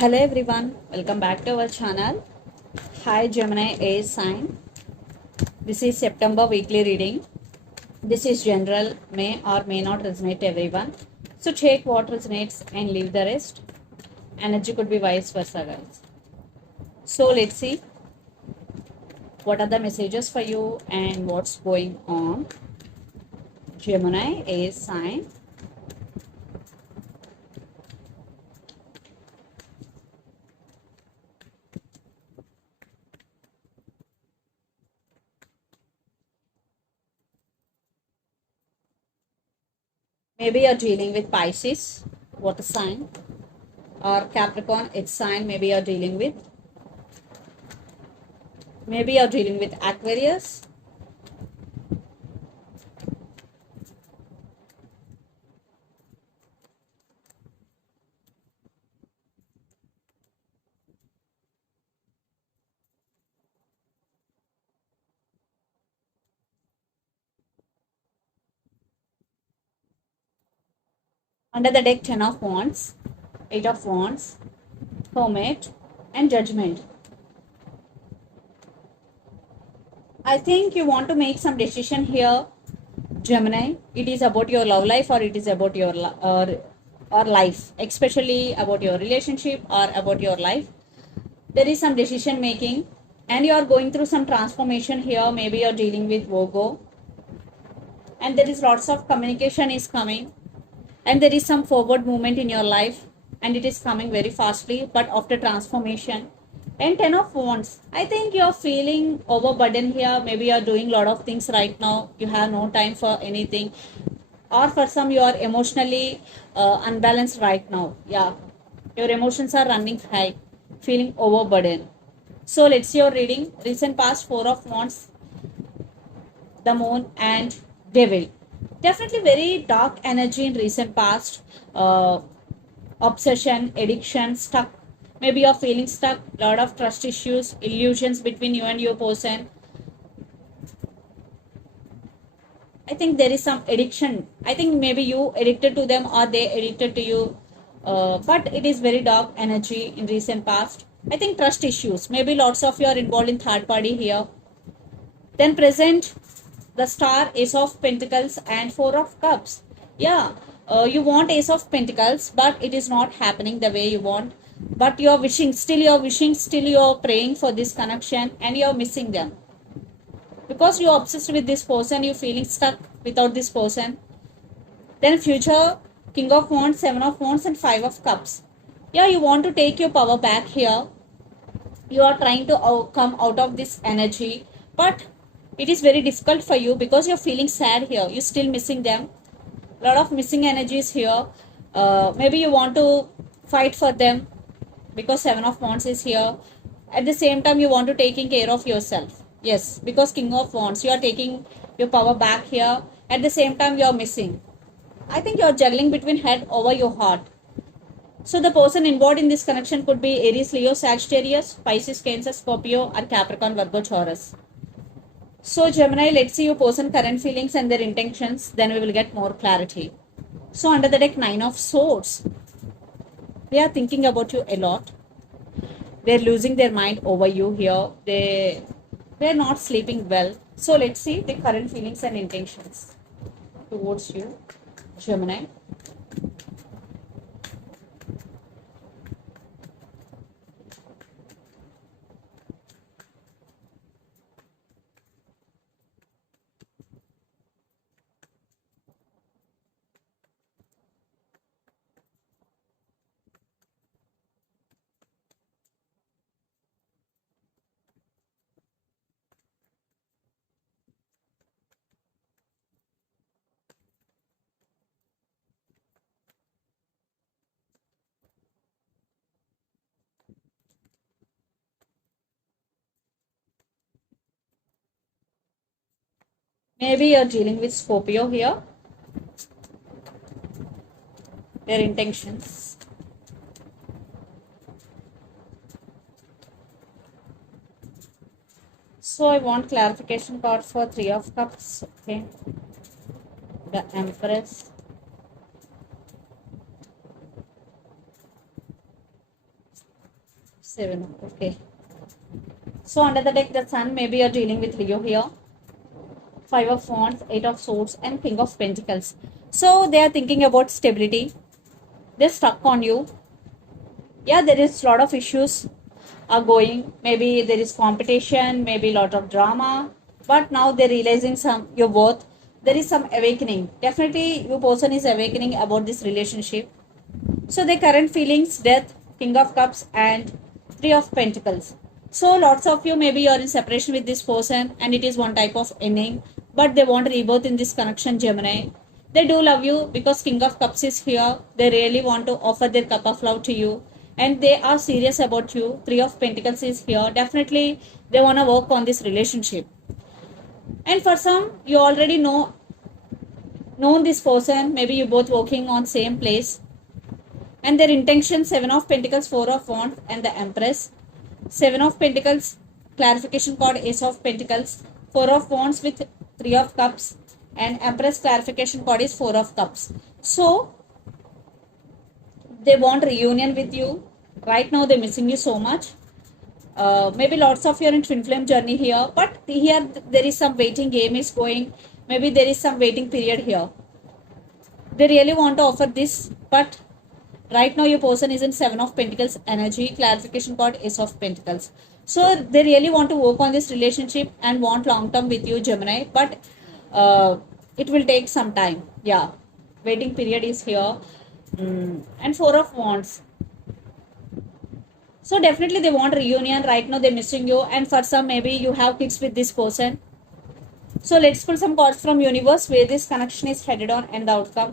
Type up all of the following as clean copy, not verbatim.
Hello everyone, welcome back to our channel. Hi Gemini A sign. This is September weekly reading. This is general, may or may not resonate everyone. So take what resonates and leave the rest. Energy could be vice versa, guys. So let's see what are the messages for you and what's going on. Gemini A sign. Maybe you're dealing with Pisces, water sign, or Capricorn, its sign. Maybe you're dealing with. Maybe you're dealing with Aquarius. Under the deck, 10 of Wands, 8 of Wands, Hermit, and Judgment. I think you want to make some decision here, Gemini. It is about your love life or it is about your or life, especially about your relationship or about your life. There is some decision making and you are going through some transformation here. Maybe you're dealing with Virgo and there is lots of communication is coming and there is some forward movement in your life and it is coming very fastly, but after transformation. And 10 of Wands, I think you're feeling overburdened here. Maybe you're doing a lot of things right now, you have no time for anything, or for some you are emotionally unbalanced right now. Yeah, your emotions are running high, feeling overburdened. So let's see your reading. Recent past, 4 of Wands, the Moon, and Devil. Definitely very dark energy in recent past. Obsession, addiction, stuck. Maybe you're feeling stuck. Lot of trust issues, illusions between you and your person. I think there is some addiction. I think maybe you addicted to them or they addicted to you. But it is very dark energy in recent past. I think trust issues. Maybe lots of you are involved in third party here. Then present, the star, Ace of Pentacles and Four of Cups. Yeah, you want Ace of Pentacles, but it is not happening the way you want. But you're wishing, still you're praying for this connection and you're missing them. Because you're obsessed with this person, you're feeling stuck without this person. Then future, King of Wands, Seven of Wands and Five of Cups. Yeah, you want to take your power back here. You are trying to come out of this energy, but it is very difficult for you because you're feeling sad here. You're still missing them. A lot of missing energies here. Maybe you want to fight for them because Seven of Wands is here. At the same time, you want to taking care of yourself. Yes, because King of Wands, you are taking your power back here. At the same time, you are missing. I think you are juggling between head over your heart. So the person involved in this connection could be Aries, Leo, Sagittarius, Pisces, Cancer, Scorpio, or Capricorn, Virgo, Taurus. So Gemini, let's see your person current feelings and their intentions. Then we will get more clarity. So under the deck, 9 of Swords. They are thinking about you a lot. They're losing their mind over you here. They're not sleeping well. So let's see the current feelings and intentions towards you, Gemini. Maybe you're dealing with Scorpio here. Their intentions. So I want clarification card for Three of Cups. Okay. The Empress. 7. Okay. So under the deck, the Sun, maybe you're dealing with Leo here. 5 of Wands, 8 of Swords, and King of Pentacles. So they are thinking about stability. They're stuck on you. Yeah, there is a lot of issues are going. Maybe there is competition, maybe a lot of drama. But now they're realizing some your worth. There is some awakening. Definitely, your person is awakening about this relationship. So the current feelings, death, King of Cups, and Three of Pentacles. So lots of you, maybe you're in separation with this person and it is one type of ending, but they want rebirth in this connection, Gemini. They do love you because King of Cups is here. They really want to offer their cup of love to you and they are serious about you. Three of Pentacles is here. Definitely they want to work on this relationship. And for some, you already known this person. Maybe you both working on same place and their intention, 7 of Pentacles, 4 of Wands, and the Empress. 7 of Pentacles, clarification card, Ace of Pentacles, 4 of Wands with 3 of Cups, and Empress clarification card is 4 of Cups. So they want reunion with you. Right now they're missing you so much. Maybe lots of you are in twin flame journey here, but here there is some waiting game is going. Maybe there is some waiting period here. They really want to offer this, but right now your person is in 7 of Pentacles energy, clarification card, Ace of Pentacles. So they really want to work on this relationship and want long term with you, Gemini, but it will take some time. Yeah, waiting period is here. And 4 of Wands. So definitely they want reunion. Right now they're missing you, and for some maybe you have kids with this person. So let's pull some cards from universe where this connection is headed on and the outcome.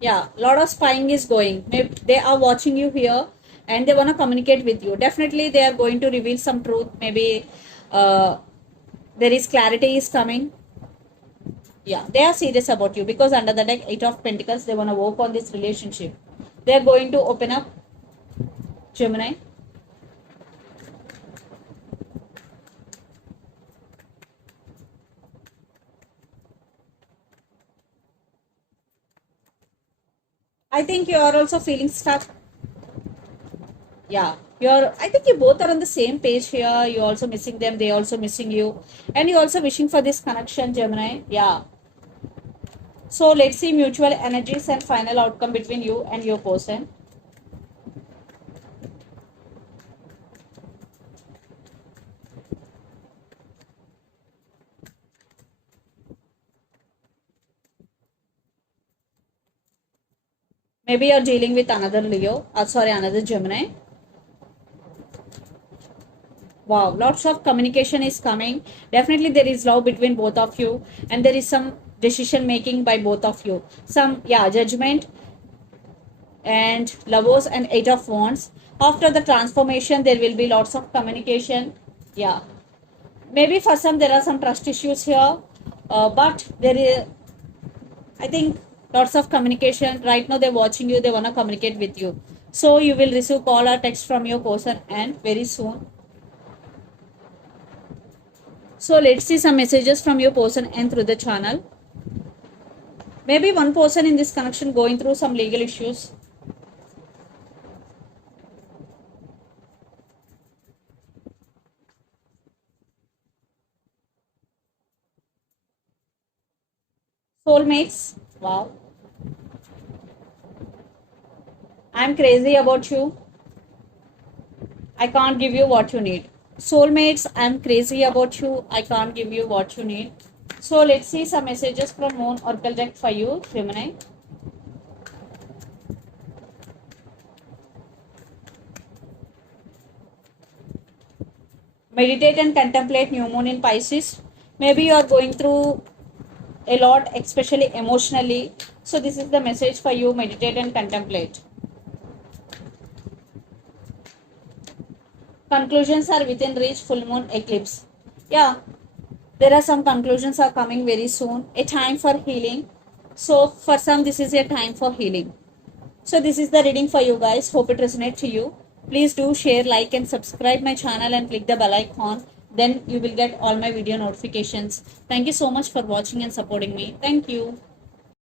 Yeah, lot of spying is going. Maybe they are watching you here and they want to communicate with you. Definitely they are going to reveal some truth. Maybe there is clarity is coming. Yeah, they are serious about you because under the deck, 8 of Pentacles, they want to work on this relationship. They are going to open up, Gemini. I think you are also feeling stuck. Yeah, I think you both are on the same page here. You're also missing them, they also missing you, and you're also wishing for this connection, Gemini. Yeah. So let's see mutual energies and final outcome between you and your person. Maybe you're dealing with another Leo, another Gemini. Wow, lots of communication is coming. Definitely there is love between both of you and there is some decision making by both of you. Some, yeah, judgment and lovers and 8 of Wands. After the transformation, there will be lots of communication. Yeah. Maybe for some, there are some trust issues here. But there is, I think, lots of communication. Right now, they're watching you. They want to communicate with you. So you will receive call or text from your person and very soon. So let's see some messages from your person and through the channel. Maybe one person in this connection going through some legal issues. Soulmates. Wow. I'm crazy about you. I can't give you what you need. Soulmates, I'm crazy about you. I can't give you what you need. So let's see some messages from Moon Oracle deck for you, Gemini. Meditate and contemplate new moon in Pisces. Maybe you are going through a lot, especially emotionally. So this is the message for you. Meditate and contemplate. Conclusions are within reach. Full moon eclipse. Yeah, there are some conclusions are coming very soon. A time for healing. So for some, this is a time for healing. So this is the reading for you guys. Hope it resonates to you. Please do share, like and subscribe my channel and click the bell icon. Then you will get all my video notifications. Thank you so much for watching and supporting me. Thank you.